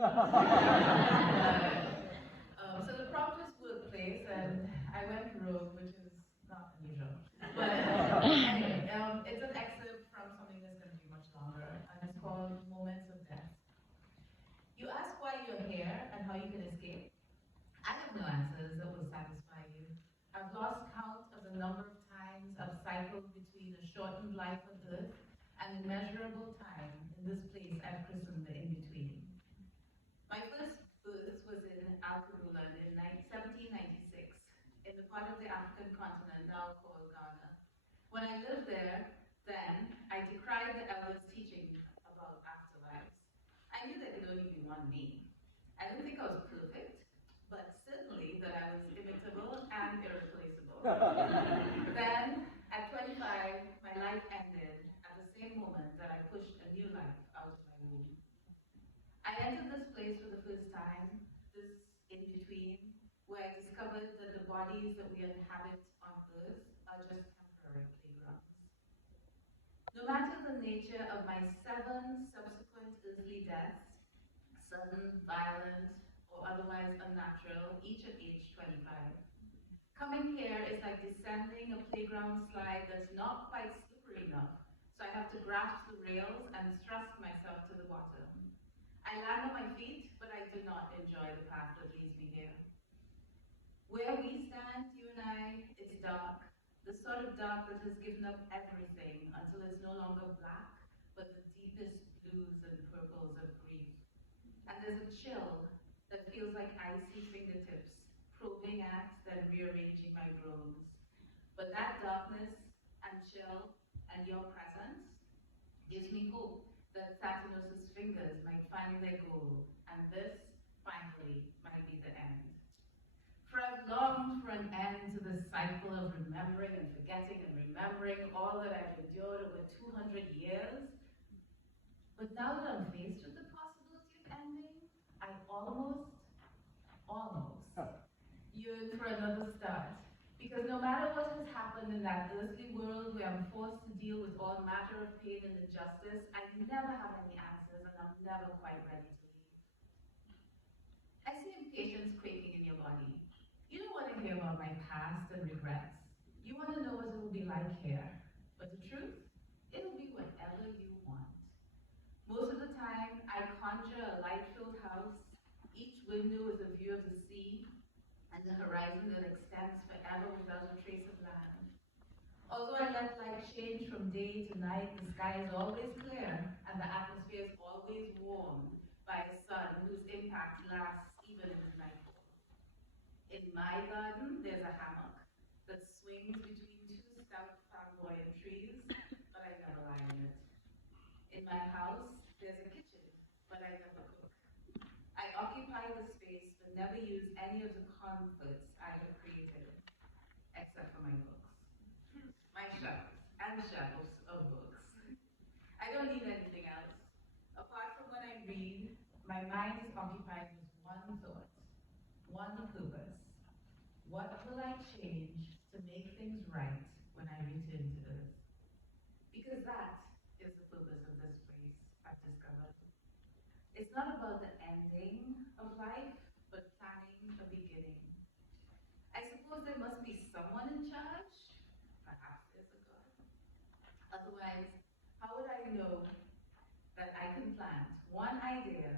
So the prompt was workplace, and I went rogue, which is not unusual. But anyway, it's an excerpt from something that's going to be much longer, and it's called Moments of Death. You ask why you're here and how you can escape. I have no answers that will satisfy you. I've lost count of the number of times I've cycled between a shortened life on Earth and immeasurable time in this place I've christened the in-between. My first birth was in Alkebulan in 1796, in the part of the African continent now called Ghana. When I lived there, then, I decried the elders' teaching about afterlives. I knew there could only be one me. I didn't think I was perfect, but certainly that I was imitable and irreplaceable. Then, at 25, my life ended at the same moment that I pushed a new life out of my womb. I entered this place for the first time, this in-between, where I discovered that the bodies that we inhabit on Earth are just temporary playgrounds. No matter the nature of my 7 subsequent earthly deaths, sudden, violent, or otherwise unnatural, each at age 25, coming here is like descending a playground slide that's not quite slippery enough, so I have to grasp the rails and thrust myself to the bottom. I land on my feet, but I do not enjoy the path that leads me here. Where we stand, you and I, it's dark. The sort of dark that has given up everything until it's no longer black, but the deepest blues and purples of grief. And there's a chill that feels like icy fingertips, probing at, then rearranging my bones. But that darkness and chill and your presence gives me hope that Saturnos's fingers might find their goal, and this, finally, might be the end. For I've longed for an end to this cycle of remembering and forgetting and remembering all that I've endured over 200 years. But now that I'm faced with the possibility of ending, I almost yearn for another start. Because no matter what has happened in that earthly world where I'm forced to deal with all matter of pain and injustice, I never have any answers and I'm never quite ready to leave. I see impatience quaking in your body. You don't want to hear about my past and regrets. You want to know what it will be like here. But the truth? It'll be whatever you want. Most of the time, I conjure a light-filled house. Each window is a view of the sea and the horizon that extends forever without a trace of land. Although I let light change from day to night, the sky is always clear and the atmosphere is always warmed by a sun whose impact lasts even into nightfall. In my garden, there's a hammock that swings between 2 stout flamboyant trees, but I never lie in it. In my house, there's a kitchen, but I never cook. I occupy the space but never use any of the comforts I have created, except for my books. My shelves and shelves of books. I don't need anything else. Apart from when I read, my mind is occupied with one thought, one purpose. What will I change to make things right when I return to Earth? Because that is the purpose of this place, I've discovered. It's not about the ending of life, but planning a beginning. I suppose there must be someone in charge. Perhaps there's a God. Otherwise, how would I know that I can plant one idea